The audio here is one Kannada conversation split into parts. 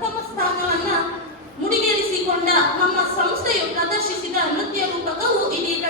ಪ್ರಥಮ ಸ್ಥಾನವನ್ನ ಮುಡಿಗೇರಿಸಿಕೊಂಡ ನಮ್ಮ ಸಂಸ್ಥೆಯು ಪ್ರದರ್ಶಿಸಿದ ನೃತ್ಯ ರೂಪಕವು ಇದೀಗ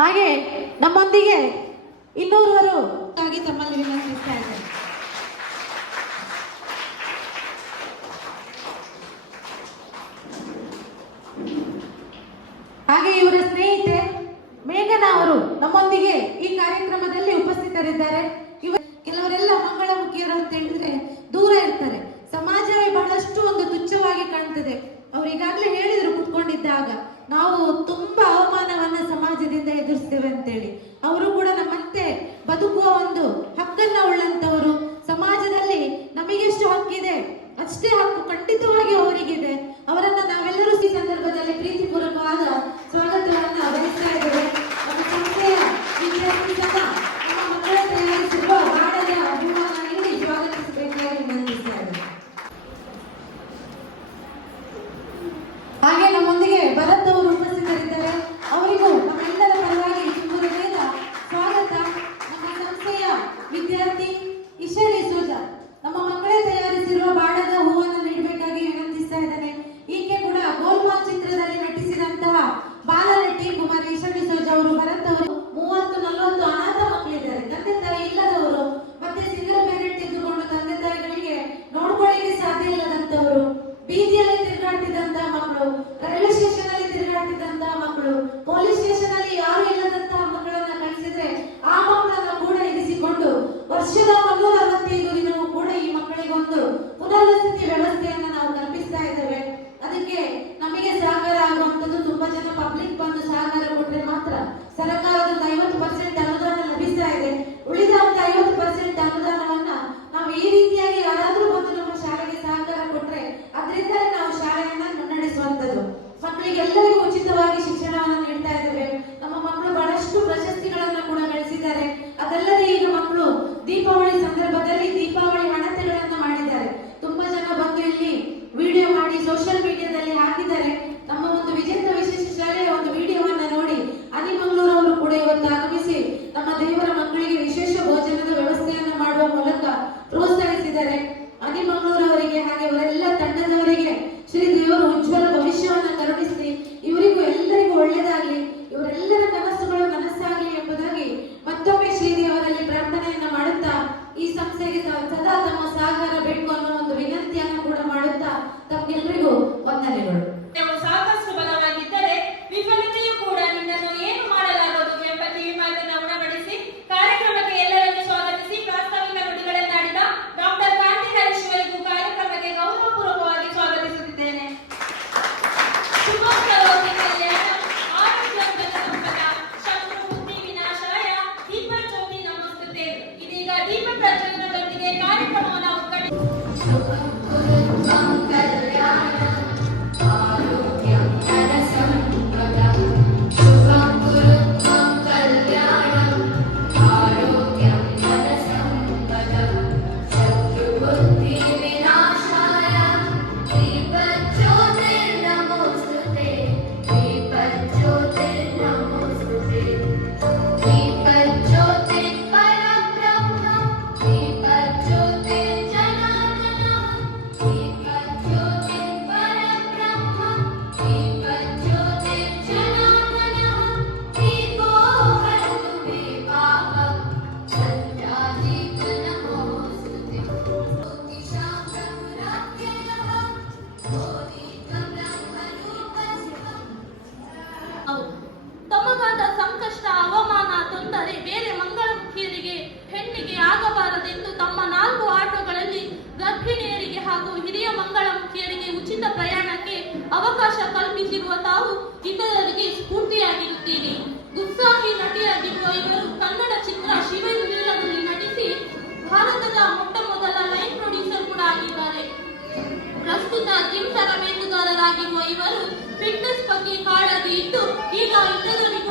ಹಾಗೆ ನಮ್ಮೊಂದಿಗೆ ಇನ್ನೂರವರು. ತಮ್ಮಲ್ಲಿ ವಿನಂತಿಸ್ತಾ ಇವರು ಫಿಟ್ನೆಸ್ ಬಗ್ಗೆ ಕಾಳಜಿ ಇಟ್ಟು ಈಗ ಇಂಥದೊಂದು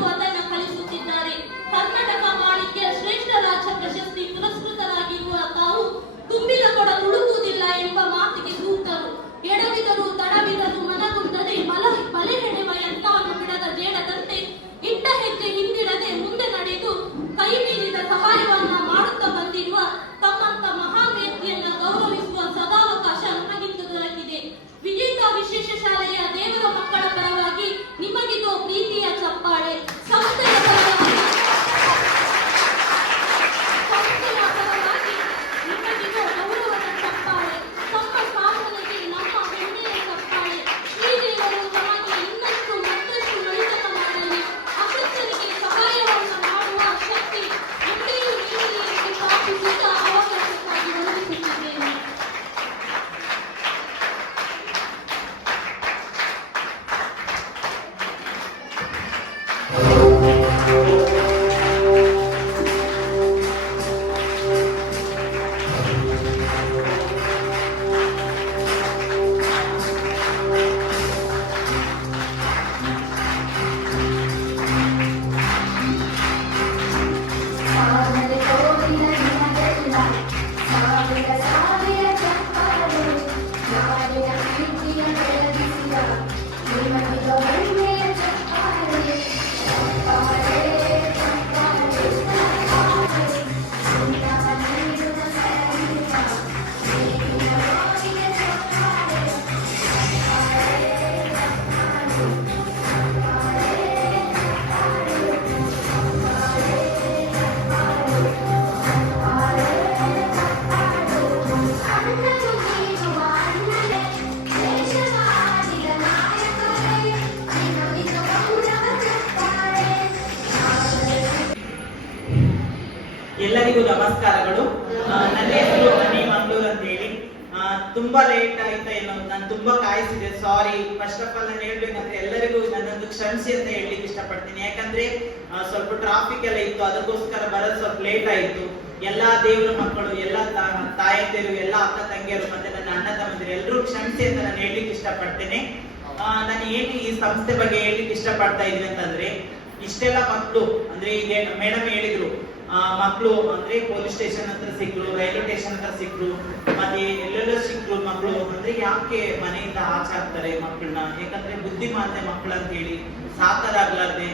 ನಮಸ್ಕಾರಗಳು. ಆ, ನನ್ನ ಹೆಸರು ಮನಿ ಮಂಗಳೂರು ಅಂತ ಹೇಳಿ ತುಂಬಾ ಲೇಟ್ ಆಯ್ತಾ ಏನೋ ನಾನು ತುಂಬಾ ಕಾಯಿಸಿದೆ ಸಾರಿ ಫಸ್ಟ್ ಆಫ್ ಆಲ್ ನಾನು ಹೇಳ್ಬೇಕಂದ್ರೆ ಎಲ್ಲರಿಗೂ ನನ್ನೊಂದು ಕ್ಷಮಿಸಿ ಅಂತ ಹೇಳಲಿಕ್ಕೆ ಇಷ್ಟಪಡ್ತೀನಿ. ಯಾಕಂದ್ರೆ ಸ್ವಲ್ಪ ಟ್ರಾಫಿಕ್ ಎಲ್ಲ ಇತ್ತು ಅದಕ್ಕೋಸ್ಕರ ಬರೋದು ಸ್ವಲ್ಪ ಲೇಟ್ ಆಯ್ತು. ಎಲ್ಲಾ ದೇವರ ಮಕ್ಕಳು ಎಲ್ಲ ತಾಯಂದಿರು ಎಲ್ಲ ಅಕ್ಕ ತಂಗಿಯರು ಮತ್ತೆ ನನ್ನ ಅಣ್ಣ ತಮ್ಮಂದಿರು ಎಲ್ಲರೂ ಕ್ಷಮಿಸಿ ಅಂತ ನಾನು ಹೇಳಲಿಕ್ಕೆ ಇಷ್ಟಪಡ್ತೇನೆ. ನಾನು ಏನು ಈ ಸಂಸ್ಥೆ ಬಗ್ಗೆ ಹೇಳಲಿಕ್ಕೆ ಇಷ್ಟಪಡ್ತಾ ಇದ್ದೀನಿ ಅಂತಂದ್ರೆ ಇಷ್ಟೆಲ್ಲ ಮಕ್ಕಳು ಅಂದ್ರೆ ಈಗ ಮೇಡಮ್ ಹೇಳಿದ್ರು ಮಕ್ಕಳು ಅಂದ್ರೆ ಪೊಲೀಸ್ ಸ್ಟೇಷನ್ ಹತ್ರ ಸಿಕ್ಕರು ರೈಲ್ವೆ ಸ್ಟೇಷನ್ ಹತ್ರ ಸಿಕ್ಕರು ಮತ್ತೆ ಎಲ್ಲೆಲ್ಲ ಸಿಕ್ಕರು ಮಕ್ಕಳು ಅಂದ್ರೆ ಯಾಕೆ ಮನೆಯಿಂದ ಆಚೆ ಆಗ್ತಾರೆ ಮಕ್ಕಳನ್ನ ಯಾಕಂದ್ರೆ ಬುದ್ಧಿಮಾಂತೆ ಮಕ್ಕಳು ಅಂತ ಹೇಳಿ ಸಾಕದಾಗ್ಲಾರ್ದೆ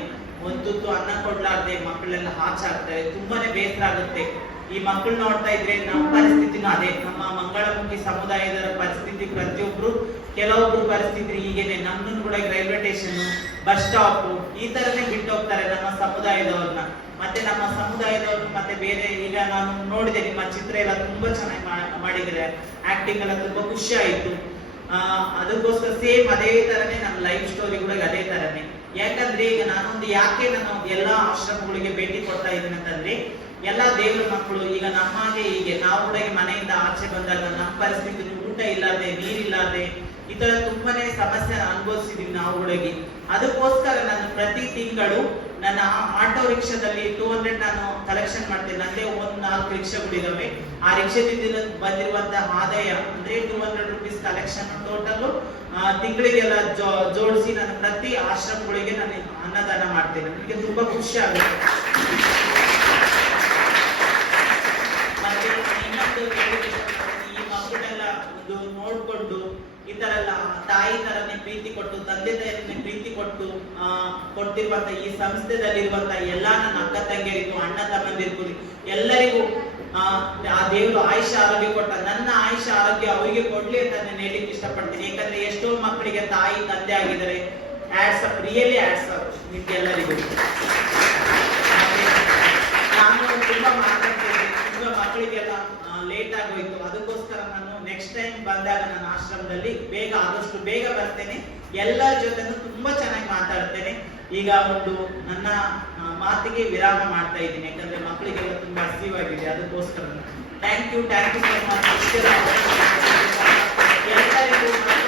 ಒಂದ್ ತುತ್ತು ಅನ್ನ ಕೊಡ್ಲಾರ್ದೆ ಮಕ್ಕಳೆಲ್ಲ ಆಚೆ ಆಗ್ತಾರೆ. ತುಂಬಾನೇ ಬೇಸರ ಆಗುತ್ತೆ. ಈ ಮಕ್ಕಳು ನೋಡ್ತಾ ಇದ್ರೆ ನಮ್ಮ ಪರಿಸ್ಥಿತಿನೂ ಅದೇ. ನಮ್ಮ ಮಂಗಳಮುಖಿ ಸಮುದಾಯದ ಪರಿಸ್ಥಿತಿ ಪ್ರತಿಯೊಬ್ರು, ಕೆಲವೊಬ್ರು ಪರಿಸ್ಥಿತಿ ಹೀಗೇನೆ ನಮ್ಮನ್ನು ಕೂಡ ರೈಲ್ವೆ ಸ್ಟೇಷನ್ ಬಸ್ ಸ್ಟಾಪ್ ಈ ತರನೇ ಬಿಟ್ಟು ಹೋಗ್ತಾರೆ ನಮ್ಮ ಸಮುದಾಯದವ್ರನ್ನ. ಮತ್ತೆ ನಮ್ಮ ಸಮುದಾಯದವರು ಮತ್ತೆ ಬೇರೆ ಈಗ ನಾನು ನೋಡಿದೆ ನಿಮ್ಮ ಚಿತ್ರ ಎಲ್ಲ ತುಂಬಾ ಚೆನ್ನಾಗಿ ಮಾಡಿದ್ರೆ ಆಕ್ಟಿಂಗ್ ಎಲ್ಲ ತುಂಬಾ ಖುಷಿ ಆಯ್ತು. ಅದಕ್ಕೋಸ್ಕರ ಸೇಮ್ ಅದೇ ತರನೇ ನಮ್ಮ ಲೈಫ್ ಸ್ಟೋರಿ ಕೂಡ ಅದೇ ತರನೇ. ಯಾಕಂದ್ರೆ ಈಗ ನಾನೊಂದು ಯಾಕೆ ನಾನು ಎಲ್ಲಾ ಆಶ್ರಮಗಳಿಗೆ ಭೇಟಿ ಕೊಡ್ತಾ ಇದ್ದೀನಿ ಅಂತಂದ್ರೆ, ಎಲ್ಲಾ ದೇವರ ಮಕ್ಕಳು, ಈಗ ನಮ್ಮಾಗೆ ಹೀಗೆ ನಾವು ಕೂಡ ಮನೆಯಿಂದ ಆಚೆ ಬಂದಾಗ ನಮ್ಮ ಪರಿಸ್ಥಿತಿ ಊಟ ಇಲ್ಲದೆ ನೀರಿಲ್ಲದೆ ಈ ತರ ತುಂಬಾನೇ ಸಮಸ್ಯೆ ಅನುಭವಿಸಿದೀವಿ ನಾವು ಹುಡುಗಿ. ಅದಕ್ಕೋಸ್ಕರ ನಾನು ಪ್ರತಿ ತಿಂಗಳು ನನ್ನ ಆಟೋ ರಿಕ್ಷಾದಲ್ಲಿ ಟೂ ಹಂಡ್ರೆಡ್ ನಾನು ಕಲೆಕ್ಷನ್ ಮಾಡ್ತೇನೆ. ನಂದೇ ಒಂದು ನಾಲ್ಕು ರಿಕ್ಷಾಗಳಿದಾವೆ. ಆ ರಿಕ್ಷಾದಿಂದ ಬಂದಿರುವಂತಹ ಆದಾಯ ಅಂದ್ರೆ two hundred rupees collection total ತಿಂಗಳಿಗೆಲ್ಲ ಜೋಡಿಸಿ ನಾನು ಪ್ರತಿ ಆಶ್ರಮಗಳಿಗೆ ನಾನು ಅನ್ನದಾನ ಮಾಡ್ತೇನೆ. ನನಗೆ ತುಂಬಾ ಖುಷಿ ಆಗುತ್ತೆ ಮತ್ತೆ ಇನ್ನೊಂದು ಹೇಳಿಕ್ಕೆ ಇಷ್ಟಪಡ್ತೀನಿ, ಈ ಮಕ್ಕಳೆಲ್ಲ ಒಂದು ನೋಡ್ಕೊಂಡು ಈ ತರ ಎಲ್ಲ ತಾಯಿ ತರನೇ ಪ್ರೀತಿ ಕೊಟ್ಟು ತಂದೆ ತಾಯಿಯನ್ನೇ ಪ್ರೀತಿ ಕೊಟ್ಟು, ಆ, ಕೊಟ್ಟಿರುವಂತ ಈ ಸಂಸ್ಥೆದಲ್ಲಿರುವಂತ ಎಲ್ಲಾ ನನ್ನ ಅಕ್ಕ ತಂಗಿಯರಿಗೂ, ಅಣ್ಣ ತಮ್ಮಂದಿರಿಗೂ, ಎಲ್ಲರಿಗೂ, ಆ ದೇವರು ಆಯುಷ ಆರೋಗ್ಯ ಕೊಟ್ಟ, ನನ್ನ ಆಯುಷ ಆರೋಗ್ಯ ಅವರಿಗೆ ಕೊಡ್ಲಿ ಅಂತ ನಾನು ಹೇಳಿಕ್ಕೆ ಇಷ್ಟಪಡ್ತೀನಿ. ಯಾಕಂದ್ರೆ ಎಷ್ಟೋ ಮಕ್ಕಳಿಗೆ ತಾಯಿ, ತಂದೆ ಆಗಿದ್ದಾರೆ. Ads up really ads up ನಿಮ್ಗೆಲ್ಲರಿಗೂ ನಾನು ತುಂಬಾ ಮಾತಾಡ್ತಿದ್ದೆ ತುಂಬಾ ಮಕ್ಕಳಿಗೆಲ್ಲ ಲೇಟ್ ಆಗೋಯ್ತು ಅದಕ್ಕೋಸ್ಕರ ನಾನು ನೆಕ್ಸ್ಟ್ ಟೈಮ್ ಬಂದಾಗ ನನ್ನ ಆಶ್ರಮದಲ್ಲಿ ಬೇಗ, ಆದಷ್ಟು ಬೇಗ ಬರ್ತೇನೆ. ಎಲ್ಲ ಜೊತೆನೂ ತುಂಬಾ ಚೆನ್ನಾಗಿ ಮಾತಾಡ್ತೇನೆ. ಈಗ ಒಂದು ನನ್ನ ಮಾತಿಗೆ ವಿರಾಮ ಮಾಡ್ತಾ ಇದ್ದೀನಿ. ಯಾಕಂದ್ರೆ ಮಕ್ಕಳಿಗೆಲ್ಲ ತುಂಬಾ ಹಸಿವಾಗಿದೆ. ಅದಕ್ಕೋಸ್ಕರ thank you thank you so much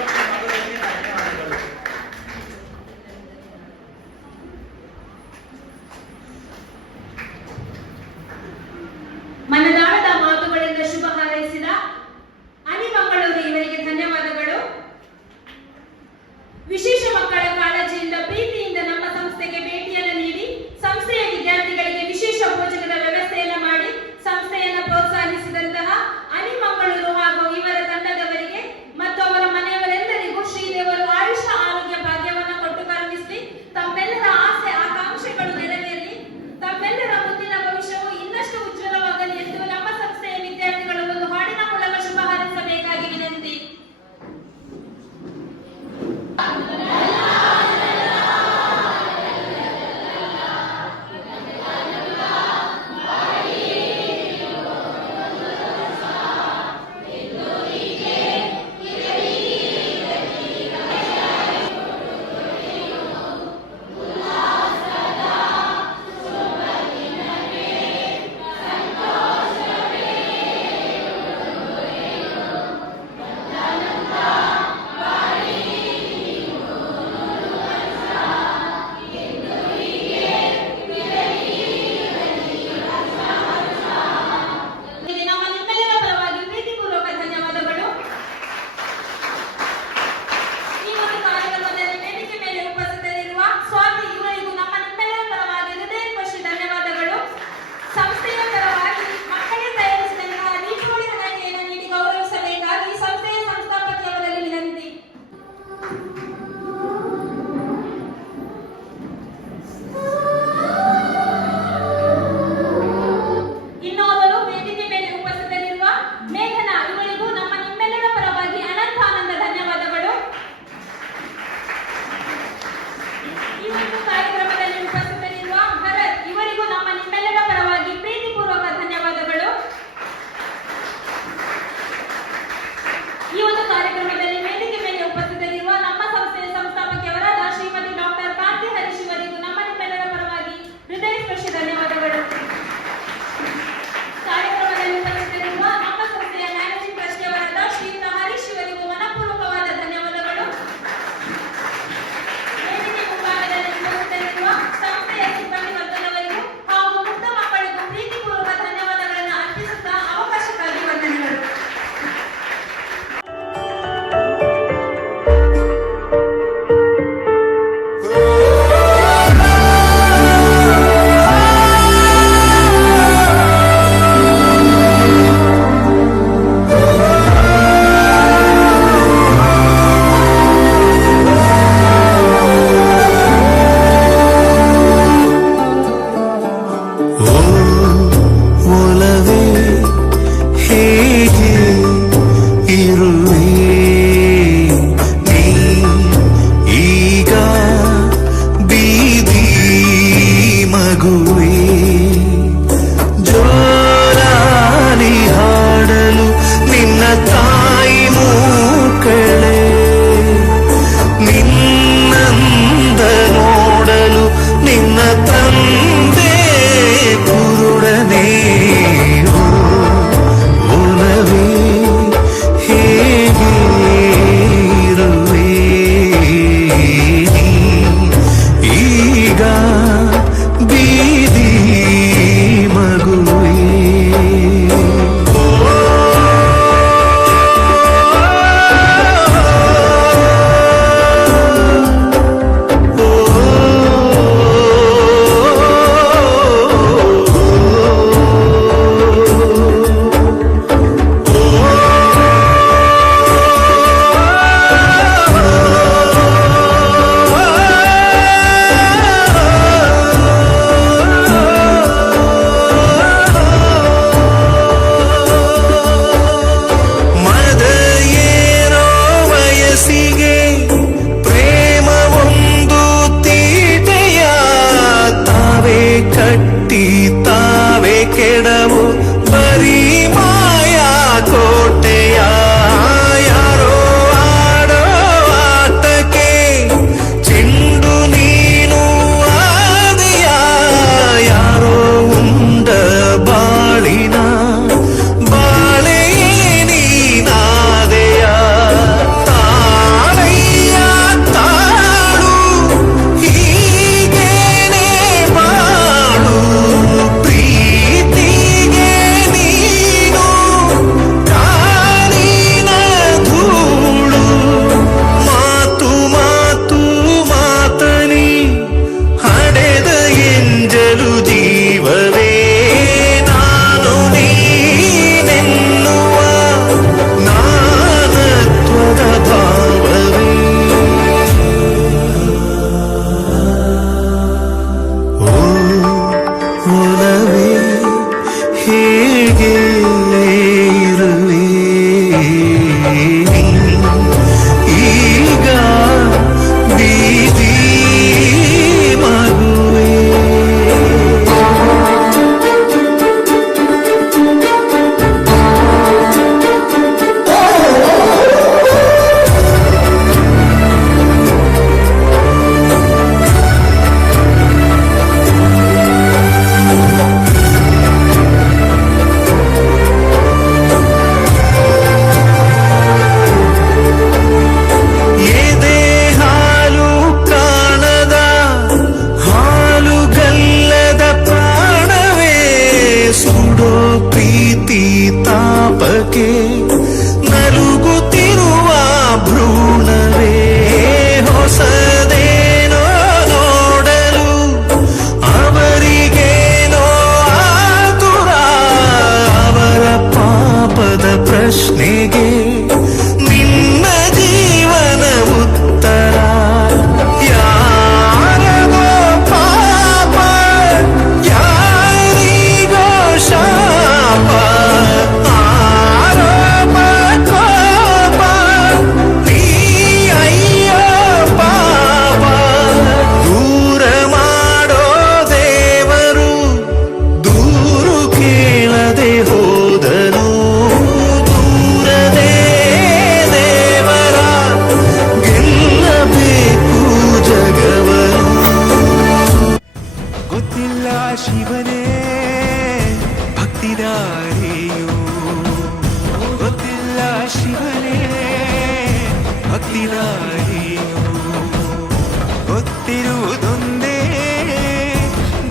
ಗೊತ್ತಿರುವುದೊಂದೇ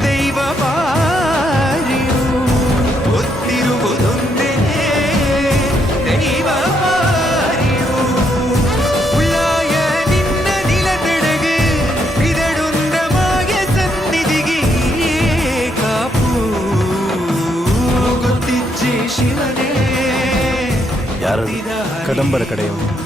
ದೈವ ಬಾರಿಯು ಗೊತ್ತಿರುವುದೊಂದೇ ದೈವ ಬಾರಿಯು ಉಳ್ಳಾಯ ನಿನ್ನ ನಿಲದೆಡೆಗೆ ಕದಂಬರ ಕಡೆಯವರು.